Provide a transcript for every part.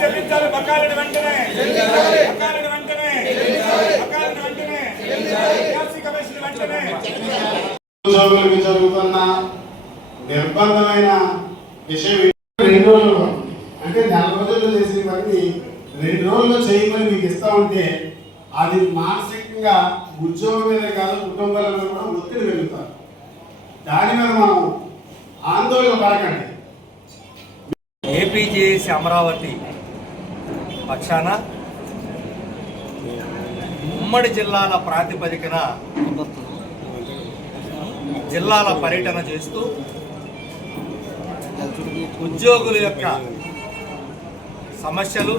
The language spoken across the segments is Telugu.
చెల్లించాలి బకాయిలను వెంటనే బకాయిలను వెంటనే బకాయిలను వెంటనే పిఆర్సీ కమిషన్ వెంటనే ఉద్యోగులకు జరుగుతున్న నిర్బంధమైన విషయం 2 రోజులు అంటే 4 రోజుల్లో చేసిన పని 2 రోజుల్లో చేయమని మీకు ఇస్తా ఉంటే అది మానసికంగా ఉద్యోగం మీద కాదు కుటుంబాల మీద కూడా ఒత్తిడి పెరుగుతారు. దాని మీద మనం ఆందోళన పడకండి. ఏపీజేఏసీ అమరావతి పక్షాన ఉమ్మడి జిల్లాల ప్రాతిపదికన జిల్లాల పర్యటన చేస్తూ ఉద్యోగుల యొక్క సమస్యలు,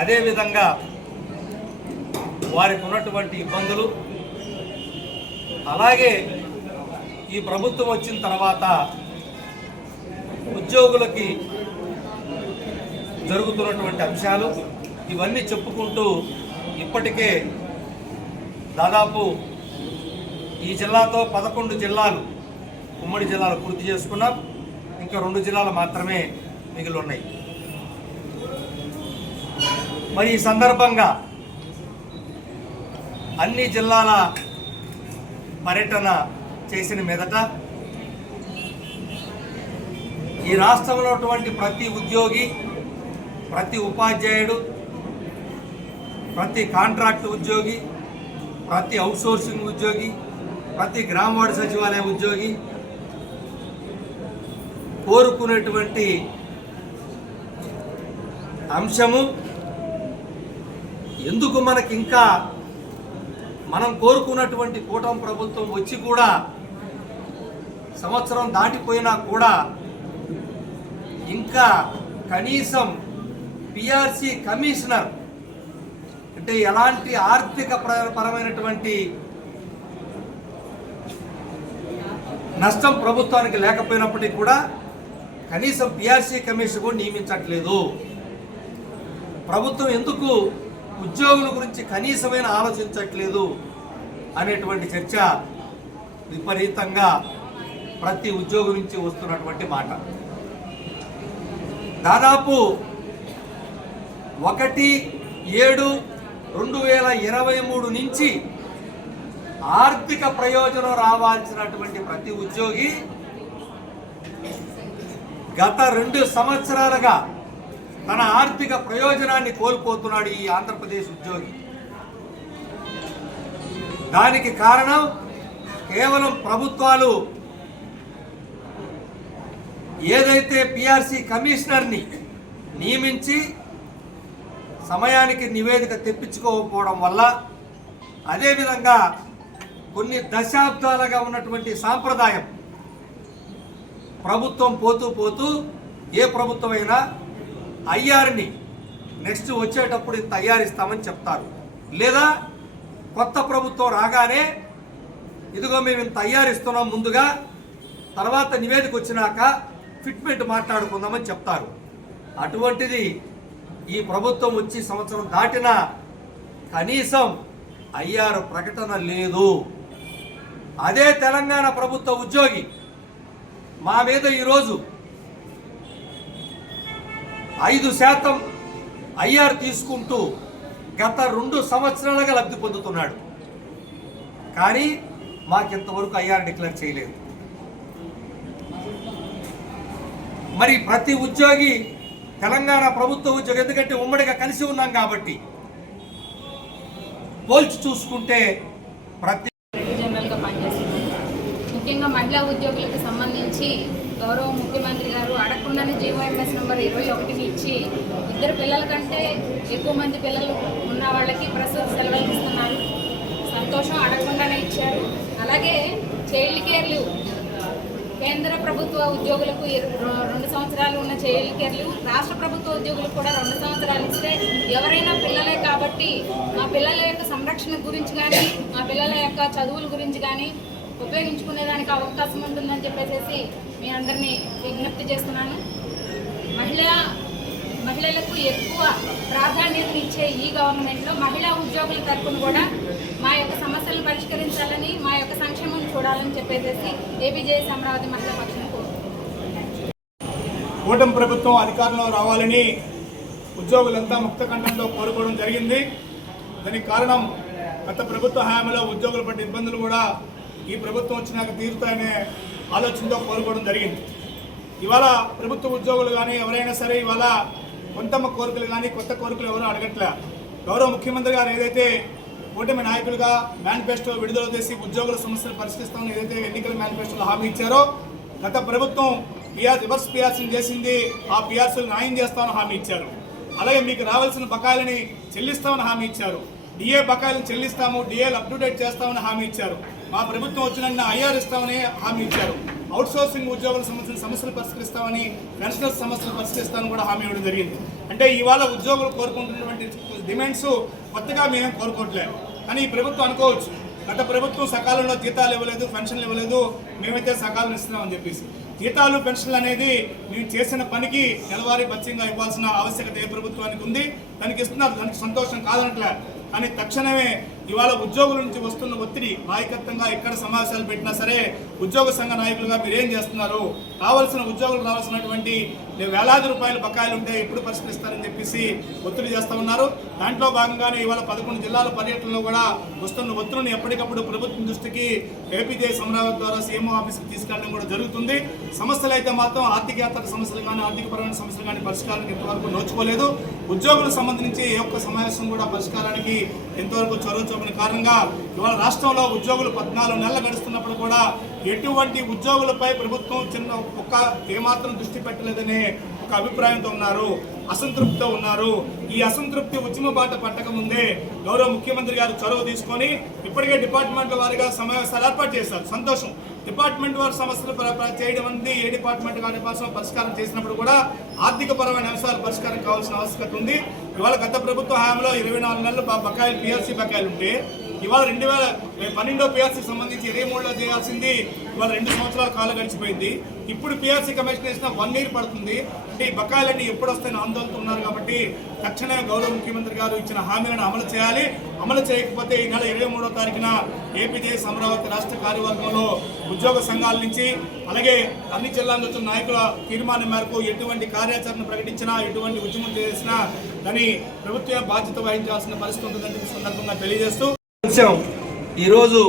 అదేవిధంగా వారికి ఉన్నటువంటి ఇబ్బందులు, అలాగే ఈ ప్రభుత్వం వచ్చిన తర్వాత ఉద్యోగులకి జరుగుతున్నటువంటి అంశాలు ఇవన్నీ చెప్పుకుంటూ ఇప్పటికే దాదాపు ఈ జిల్లాతో 11 జిల్లాలు ఉమ్మడి జిల్లాలు పూర్తి చేసుకున్నాం. ఇంకా 2 జిల్లాలు మాత్రమే మిగిలి ఉన్నాయి. మరి ఈ సందర్భంగా అన్ని జిల్లాల పర్యటన చేసిన మీదట ఈ రాష్ట్రంలో ఉన్నటువంటి ప్రతి ఉద్యోగి, ప్రతి ఉపాధ్యాయుడు, ప్రతి కాంట్రాక్ట్ ఉద్యోగి, ప్రతి అవుట్సోర్సింగ్ ఉద్యోగి, ప్రతి గ్రామ వార్డు సచివాలయ ఉద్యోగి కోరుకునేటువంటి అంశము, ఎందుకు మనకి ఇంకా మనం కోరుకున్నటువంటి కూటమి ప్రభుత్వం వచ్చి కూడా సంవత్సరం దాటిపోయినా కూడా ఇంకా కనీసం పిఆర్సీ కమిషనర్ అంటే ఎలాంటి ఆర్థిక పరమైనటువంటి నష్టం ప్రభుత్వానికి లేకపోయినప్పటికీ కూడా కనీసం పిఆర్సీ కమిషన్ కూడా నియమించట్లేదు. ప్రభుత్వం ఎందుకు ఉద్యోగుల గురించి కనీసమైన ఆలోచించట్లేదు అనేటువంటి చర్చ విపరీతంగా ప్రతి ఉద్యోగి నుంచి వస్తున్నటువంటి మాట. దాదాపు 1/7/2023 నుంచి ఆర్థిక ప్రయోజనం రావాల్సినటువంటి ప్రతి ఉద్యోగి గత 2 సంవత్సరాలుగా తన ఆర్థిక ప్రయోజనాన్ని కోల్పోతున్నాడు ఈ ఆంధ్రప్రదేశ్ ఉద్యోగి. దానికి కారణం కేవలం ప్రభుత్వాలు ఏదైతే పిఆర్సీ కమిషనర్ని నియమించి సమయానికి నివేదిక తెప్పించుకోకపోవడం వల్ల, అదేవిధంగా కొన్ని దశాబ్దాలుగా ఉన్నటువంటి సాంప్రదాయం ప్రభుత్వం పోతూ పోతూ ఏ ప్రభుత్వం అయినా ఐఆర్ని నెక్స్ట్ వచ్చేటప్పుడు ఇంత ఐఆర్ ఇస్తామని చెప్తారు, లేదా కొత్త ప్రభుత్వం రాగానే ఇదిగో మేము ఇంత ఐఆర్ ఇస్తున్నాం ముందుగా, తర్వాత నివేదిక వచ్చినాక ఫిట్మెంట్ మాట్లాడుకుందామని చెప్తారు. అటువంటిది ఈ ప్రభుత్వం వచ్చి సంవత్సరం దాటినా కనీసం ఐఆర్ ప్రకటన లేదు. అదే తెలంగాణ ప్రభుత్వ ఉద్యోగి మా మీద ఈరోజు 5% ఐఆర్ తీసుకుంటూ గత 2 సంవత్సరాలుగా లబ్ధి పొందుతున్నాడు. కానీ మాకింతవరకు ఐఆర్ డిక్లేర్ చేయలేదు. మరి ప్రతి ఉద్యోగి తెలంగాణ ప్రభుత్వ ఉద్యోగి, ఎందుకంటే ఉమ్మడిగా కలిసి ఉన్నాం కాబట్టి పోల్చి చూసుకుంటే ప్రతి జనరల్గా పనిచేస్తుంది. ముఖ్యంగా మహిళా ఉద్యోగులకు సంబంధించి గౌరవ ముఖ్యమంత్రి గారు అడగకుండానే జీవోఎంఎస్ నెంబర్ 21ని ఇచ్చి 2 పిల్లల కంటే ఎక్కువ మంది పిల్లలు ఉన్న వాళ్ళకి ప్రసవ సెలవులు ఇస్తున్నారు. సంతోషం, అడగకుండానే ఇచ్చారు. అలాగే చైల్డ్ కేర్లు కేంద్ర ప్రభుత్వ ఉద్యోగులకు 2 సంవత్సరాలు ఉన్న చైల్డ్ కేర్లు, రాష్ట్ర ప్రభుత్వ ఉద్యోగులకు కూడా 2 సంవత్సరాలు ఇస్తే ఎవరైనా పిల్లలే కాబట్టి మా పిల్లల యొక్క సంరక్షణ గురించి కానీ మా పిల్లల యొక్క చదువుల గురించి కానీ ఉపయోగించుకునేదానికి అవకాశం ఉంటుందని చెప్పేసి మీ అందరినీ విజ్ఞప్తి చేస్తున్నాను. మహిళలకు ఎక్కువ ప్రాధాన్యతనిచ్చే ఈ గవర్నమెంట్లో మహిళా ఉద్యోగుల తరఫున కూడా మా యొక్క సమస్యలను పరిష్కరించాలని, మా యొక్క సంక్షేమం చూడాలని చెప్పేసి ఏపీజేఏసీ అమరావతి మహిళా పక్షాన్ని కోరుతున్నాను. కూటమి ప్రభుత్వం అధికారంలో రావాలని ఉద్యోగులంతా ముక్తకంఠంతో కోరుకోవడం జరిగింది. దానికి కారణం గత ప్రభుత్వ హయాంలో ఉద్యోగుల పట్ల ఇబ్బందులు కూడా ఈ ప్రభుత్వం వచ్చినాక తీరుతాయనే ఆలోచనతో కోరుకోవడం జరిగింది. ఇవాళ ప్రభుత్వ ఉద్యోగులు కానీ ఎవరైనా సరే ఇవాళ కొంతమ్మ కోరికలు కానీ కొత్త కోరికలు ఎవరూ అడగట్లే. గౌరవ ముఖ్యమంత్రి గారు ఏదైతే కూటమి నాయకులుగా మేనిఫెస్టో విడుదల చేసి ఉద్యోగుల సమస్యలు పరిష్కరిస్తామని ఏదైతే ఎన్నికల మేనిఫెస్టోలో హామీ ఇచ్చారో గత ప్రభుత్వం రివర్స్ పిఆర్సీని చేసింది. ఆ పిఆర్సీలు న్యాయం చేస్తామని హామీ ఇచ్చారు. అలాగే మీకు రావాల్సిన బకాయిలని చెల్లిస్తామని హామీ ఇచ్చారు. డిఏ బకాయిలను చెల్లిస్తాము, డిఏలు అప్డేట్ చేస్తామని హామీ ఇచ్చారు. మా ప్రభుత్వం వచ్చిన ఐఆర్ ఇస్తామని హామీ ఇచ్చారు. అవుట్సోర్సింగ్ ఉద్యోగుల సమస్యలు పరిష్కరిస్తామని, పెన్షనర్స్ సమస్యలు పరిష్కరిస్తామని కూడా హామీ ఇవ్వడం జరిగింది. అంటే ఇవాళ ఉద్యోగులు కోరుకుంటున్నటువంటి డిమాండ్స్ కొత్తగా మేమేం కోరుకోవట్లేదు. కానీ ఈ ప్రభుత్వం అనుకోవచ్చు గత ప్రభుత్వం సకాలంలో జీతాలు ఇవ్వలేదు, పెన్షన్లు ఇవ్వలేదు, మేమైతే సకాలం ఇస్తున్నామని చెప్పేసి. జీతాలు పెన్షన్లు అనేది మేము చేసిన పనికి నెలవారీ బత్యంగా ఇవ్వాల్సిన ఆవశ్యకత ఏ ప్రభుత్వానికి ఉంది. దానికి ఇస్తున్నారు, దానికి సంతోషం కాదనట్లే. కానీ తక్షణమే ఇవాళ ఉద్యోగుల నుంచి వస్తున్న ఒత్తిడి నాయకత్వంగా ఎక్కడ సమావేశాలు పెట్టినా సరే ఉద్యోగ సంఘ నాయకులుగా మీరేం చేస్తున్నారు, కావాల్సిన ఉద్యోగులు రావాల్సినటువంటి వేలాది రూపాయల బకాయిలు ఉంటే ఎప్పుడు పరిష్కరిస్తారని చెప్పేసి ఒత్తిడి చేస్తూ ఉన్నారు. దాంట్లో భాగంగానే ఇవాళ 11 జిల్లాల పర్యటనలో కూడా వస్తున్న ఒత్తిడిని ఎప్పటికప్పుడు ప్రభుత్వం దృష్టికి ఏపీజే అమరావతి ద్వారా సీఎంఓ ఆఫీస్కి తీసుకెళ్ళడం కూడా జరుగుతుంది. సమస్యలు అయితే మాత్రం ఆర్థికేతర సమస్యలు కానీ ఆర్థికపరమైన సమస్యలు కానీ పరిష్కారానికి ఇంతవరకు నోచుకోలేదు. ఉద్యోగులకు సంబంధించి ఏ ఒక్క సమావేశం కూడా పరిష్కారానికి ఎంతవరకు చొరవ చూపిన కారణంగా ఇవాళ రాష్ట్రంలో ఉద్యోగులు 14 నెలలు గడుస్తున్నప్పుడు కూడా ఎటువంటి ఉద్యోగులపై ప్రభుత్వం ఏమాత్రం దృష్టి పెట్టలేదనే ఒక అభిప్రాయంతో ఉన్నారు, అసంతృప్తితో ఉన్నారు. ఈ అసంతృప్తి ఉద్యమ బాట పట్టక ముందే గౌరవ ముఖ్యమంత్రి గారు చొరవ తీసుకొని ఇప్పటికే డిపార్ట్మెంట్ల వారిగా సమావేశాలు ఏర్పాటు చేశారు. సంతోషం. డిపార్ట్మెంట్ వారి సమస్యలు చేయడం అనేది ఏ డిపార్ట్మెంట్ వారి కోసం పరిష్కారం చేసినప్పుడు కూడా ఆర్థిక పరమైన అంశాలు పరిష్కారం కావాల్సిన ఆవశ్యకత ఉంది. ఇవాళ గత ప్రభుత్వ హయాంలో 24 నెలలు బకాయిలు పిఎల్సీ బకాయిలు ఉంటే ఇవాళ 2012 పిఆర్సీ సంబంధించి 23లో చేయాల్సింది ఇవాళ 2 సంవత్సరాల కాలం గడిచిపోయింది. ఇప్పుడు పిఆర్సీ కమిషన్ వేసిన 1 year పడుతుంది. అంటే ఈ బకాయిలన్నీ ఎప్పుడు వస్తాయని ఆందోళనతో ఉన్నారు. కాబట్టి తక్షణమే గౌరవ ముఖ్యమంత్రి గారు ఇచ్చిన హామీలను అమలు చేయాలి. అమలు చేయకపోతే ఈ నెల 23వ తారీఖున ఏపీజేఎస్ అమరావతి రాష్ట్ర కార్యవర్గంలో ఉద్యోగ సంఘాల నుంచి అలాగే అన్ని జిల్లాల నుంచి నాయకుల తీర్మానం మేరకు ఎటువంటి కార్యాచరణ ప్రకటించినా ఎటువంటి ఉద్యమం చేసినా దాని ప్రభుత్వ బాధ్యత వహించాల్సిన పరిస్థితి ఉంటుందని సందర్భంగా తెలియజేస్తూ ఈరోజు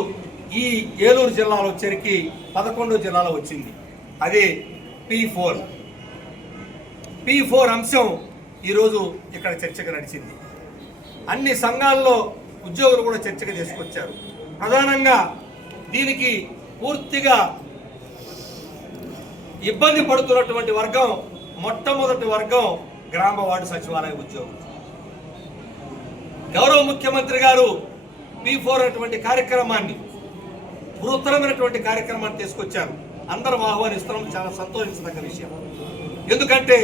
ఈ ఏలూరు జిల్లాలో వచ్చరికి 11వ జిల్లాలో వచ్చింది. అదే P4 అంశం ఈరోజు ఇక్కడ చర్చకు నడిచింది. అన్ని సంఘాల్లో ఉద్యోగులు కూడా చర్చకు తీసుకొచ్చారు. ప్రధానంగా దీనికి పూర్తిగా ఇబ్బంది పడుతున్నటువంటి వర్గం మొట్టమొదటి వర్గం గ్రామ వార్డు సచివాలయ ఉద్యోగులు. గౌరవ ముఖ్యమంత్రి గారు P4 అటువంటి కార్యక్రమాన్ని బృహత్తరమైనటువంటి కార్యక్రమాన్ని తీసుకొచ్చారు. అందరం ఆహ్వానిస్తున్నాం, చాలా సంతోషించదగ్గ విషయం. ఎందుకంటే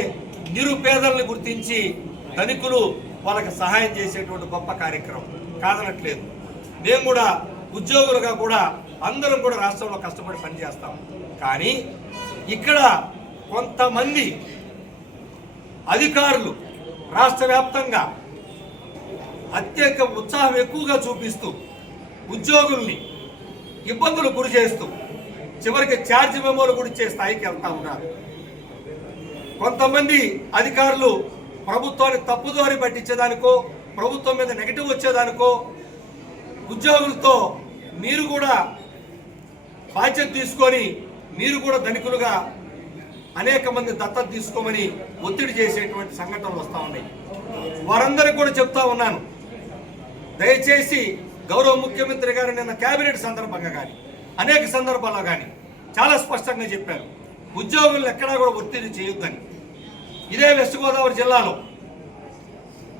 నిరుపేదల్ని గుర్తించి ధనికులు వాళ్ళకి సహాయం చేసేటువంటి గొప్ప కార్యక్రమం కాదనట్లేదు. మేము కూడా ఉద్యోగులుగా కూడా అందరం కూడా రాష్ట్రంలో కష్టపడి పనిచేస్తాం. కానీ ఇక్కడ కొంతమంది అధికారులు రాష్ట్ర వ్యాప్తంగా అత్యధిక ఉత్సాహం ఎక్కువగా చూపిస్తూ ఉద్యోగుల్ని ఇబ్బందులు గురి చేస్తూ చివరికి ఛార్జ్ మెమోలు కూడా ఇచ్చే స్థాయికి వెళ్తా ఉన్నారు. కొంతమంది అధికారులు ప్రభుత్వాన్ని తప్పుదోరి పట్టించేదానికో ప్రభుత్వం మీద నెగటివ్ వచ్చేదానికో ఉద్యోగులతో మీరు కూడా బాధ్యత తీసుకొని మీరు కూడా ధనికులుగా అనేక మంది దత్తత తీసుకోమని ఒత్తిడి చేసేటువంటి సంఘటనలు వస్తూ ఉన్నాయి. వారందరికీ కూడా చెప్తా ఉన్నాను, దయచేసి గౌరవ ముఖ్యమంత్రి గారు నిన్న కేబినెట్ సందర్భంగా కానీ అనేక సందర్భాల్లో కానీ చాలా స్పష్టంగా చెప్పారు, ఉద్యోగులను ఎక్కడా కూడా ఒత్తిడి చేయొద్దని. ఇదే వెస్ట్ గోదావరి జిల్లాలో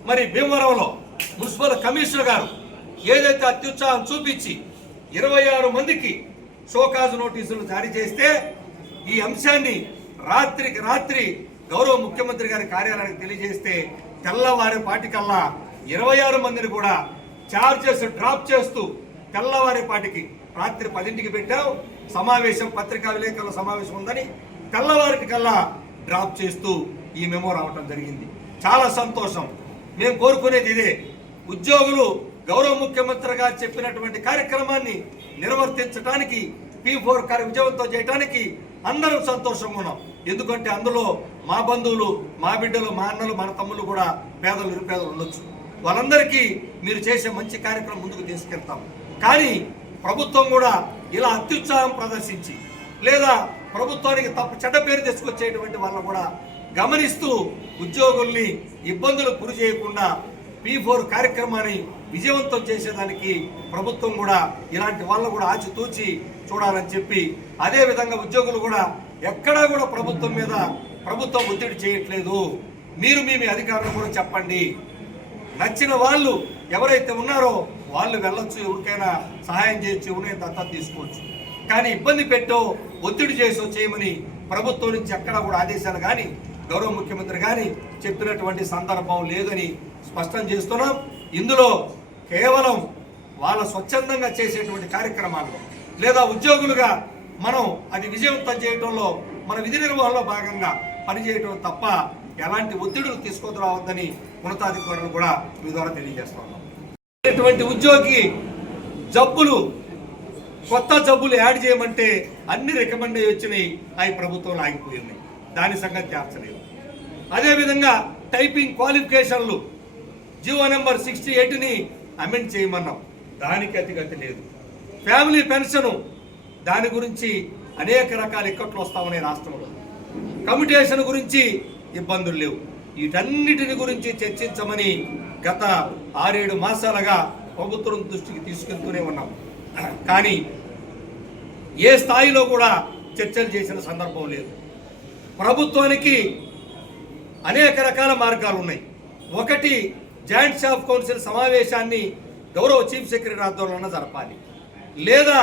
మరి భీమవరంలో మున్సిపల్ కమిషనర్ గారు ఏదైతే అత్యుత్సాహం చూపించి 26 మందికి షోకాజ్ నోటీసులు జారీ చేస్తే ఈ అంశాన్ని రాత్రికి రాత్రి గౌరవ ముఖ్యమంత్రి గారి కార్యాలయానికి తెలియజేస్తే తెల్లవారి పాటికల్లా 26 మందిని కూడా ఛార్జెస్ డ్రాప్ చేస్తూ తెల్లవారి పాటికి రాత్రి 10ంటికి పెట్టాం సమావేశం, పత్రికా విలేకరుల సమావేశం ఉందని తెల్లవారికి కల్లా డ్రాప్ చేస్తూ ఈ మెమో రావటం జరిగింది. చాలా సంతోషం. మేము కోరుకునేది ఇదే, ఉద్యోగులు గౌరవ ముఖ్యమంత్రి గారు చెప్పినటువంటి కార్యక్రమాన్ని నిర్వర్తించడానికి P4 విజయవంతం చేయడానికి అందరం సంతోషంగా ఉన్నాం. ఎందుకంటే అందులో మా బంధువులు, మా బిడ్డలు, మా అన్నలు, మన తమ్ముళ్ళు కూడా పేదలు, నిరుపేదలు ఉండొచ్చు. వాళ్ళందరికీ మీరు చేసే మంచి కార్యక్రమం ముందుకు తీసుకెళ్తాం. కానీ ప్రభుత్వం కూడా ఇలా అత్యుత్సాహం ప్రదర్శించి లేదా ప్రభుత్వానికి చెడ్డ పేరు తెచ్చుకొచ్చేటువంటి వాళ్ళని కూడా గమనిస్తూ ఉద్యోగుల్ని ఇబ్బందులు గురి చేయకుండా P4 కార్యక్రమాన్ని విజయవంతం చేసేదానికి ప్రభుత్వం కూడా ఇలాంటి వాళ్ళను కూడా ఆచితూచి చూడాలని చెప్పి, అదేవిధంగా ఉద్యోగులు కూడా ఎక్కడా కూడా ప్రభుత్వం ఒత్తిడి చేయట్లేదు. మీరు మీ అధికారులు కూడా చెప్పండి. నచ్చిన వాళ్ళు ఎవరైతే ఉన్నారో వాళ్ళు వెళ్ళొచ్చు, ఎవరికైనా సహాయం చేయొచ్చు, ఎవరైనా దత్తత తీసుకోవచ్చు. కానీ ఇబ్బంది పెట్టో ఒత్తిడి చేసో చేయమని ప్రభుత్వం నుంచి ఎక్కడా కూడా ఆదేశాలు కానీ గౌరవ ముఖ్యమంత్రి కానీ చెప్పినటువంటి సందర్భం లేదని స్పష్టం చేస్తున్నాం. ఇందులో కేవలం వాళ్ళ స్వచ్ఛందంగా చేసేటువంటి కార్యక్రమాలు లేదా ఉద్యోగులుగా మనం అది విజయవంతం చేయడంలో మన విధి నిర్వహణలో భాగంగా పనిచేయడం తప్ప ఎలాంటి ఒత్తిడులు తీసుకురావద్దని ఉన్నతాధికారులు కూడా మీ ద్వారా తెలియజేస్తున్నాం. ఇటువంటి ఉద్యోగి జబ్బులు, కొత్త జబ్బులు యాడ్ చేయమంటే అన్ని రికమెండ్ అయ్యి వచ్చినాయి, అవి ప్రభుత్వంలో ఆగిపోయింది. దాని సంగతి చేర్చలేదు. అదేవిధంగా టైపింగ్ క్వాలిఫికేషన్లు జీవో నెంబర్ 68ని అమెండ్ చేయమన్నాం, దానికి అతిగతి లేదు. ఫ్యామిలీ పెన్షను, దాని గురించి అనేక రకాల ఇక్కట్లు వస్తా ఉన్నాయి రాష్ట్రంలో. కమ్యూటేషన్ గురించి ఇబ్బందులు లేవు. వీటన్నిటిని గురించి చర్చించమని గత 6-7 మాసాలుగా ప్రభుత్వం దృష్టికి తీసుకెళ్తూనే ఉన్నాం. కానీ ఏ స్థాయిలో కూడా చర్చలు చేసిన సందర్భం లేదు. ప్రభుత్వానికి అనేక రకాల మార్గాలు ఉన్నాయి. ఒకటి, జాయింట్ స్టాఫ్ కౌన్సిల్ సమావేశాన్ని గౌరవ చీఫ్ సెక్రటరీ ఆధ్వర్యంలో జరపాలి, లేదా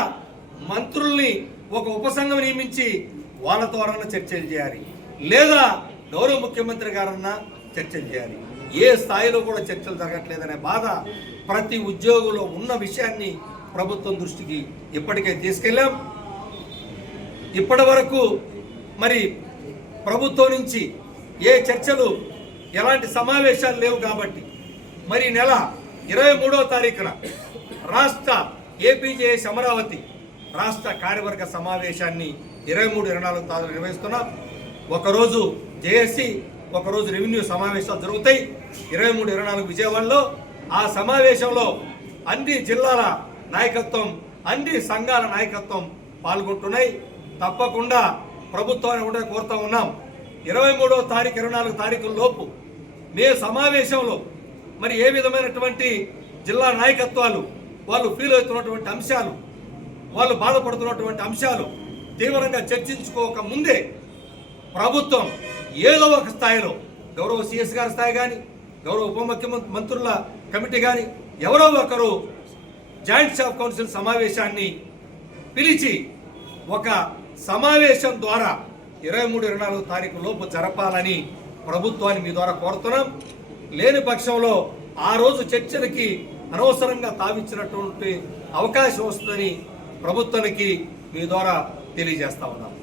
మంత్రుల్ని ఒక ఉపసంఘం నియమించి వాళ్ళ ద్వారా చర్చలు చేయాలి, లేదా గౌరవ ముఖ్యమంత్రి గారన్నా చర్చలు చేయాలి. ఏ స్థాయిలో కూడా చర్చలు జరగట్లేదనే బాధ ప్రతి ఉద్యోగులో ఉన్న విషయాన్ని ప్రభుత్వం దృష్టికి ఇప్పటికే తీసుకెళ్ళాం. ఇప్పటి వరకు మరి ప్రభుత్వం నుంచి ఏ చర్చలు, ఎలాంటి సమావేశాలు లేవు. కాబట్టి మరి నెల 23వ తారీఖున రాష్ట్ర ఏపీజేఎస్ అమరావతి రాష్ట్ర కార్యవర్గ సమావేశాన్ని 23-24 తారీఖు నిర్వహిస్తున్నాం. ఒకరోజు జేఏసీ, ఒకరోజు రెవెన్యూ సమావేశాలు జరుగుతాయి 23-24 విజయవాడలో. ఆ సమావేశంలో అన్ని జిల్లాల నాయకత్వం, అన్ని సంఘాల నాయకత్వం పాల్గొంటున్నాయి. తప్పకుండా ప్రభుత్వాన్ని కూడా కోరుతా ఉన్నాం, 23వ తారీఖు 24 తారీఖుల లోపు మే సమావేశంలో మరి ఏ విధమైనటువంటి జిల్లా నాయకత్వాలు వాళ్ళు ఫీల్ అవుతున్నటువంటి అంశాలు, వాళ్ళు బాధపడుతున్నటువంటి అంశాలు తీవ్రంగా చర్చించుకోక ముందే ప్రభుత్వం ఏదో ఒక స్థాయిలో గౌరవ సిఎస్ గారి స్థాయి కానీ, గౌరవ ఉప ముఖ్యమంత్రి మంత్రుల కమిటీ కానీ ఎవరో ఒకరు జాయింట్ స్టాఫ్ కౌన్సిల్ సమావేశాన్ని పిలిచి ఒక సమావేశం ద్వారా 23-24 తారీఖు లోపు జరపాలని ప్రభుత్వాన్ని మీ ద్వారా కోరుతున్నాం. లేని పక్షంలో ఆ రోజు చర్చలకి అనవసరంగా తావిచ్చినటువంటి అవకాశం వస్తుందని ప్రభుత్వానికి మీ ద్వారా తెలియజేస్తా ఉన్నాం.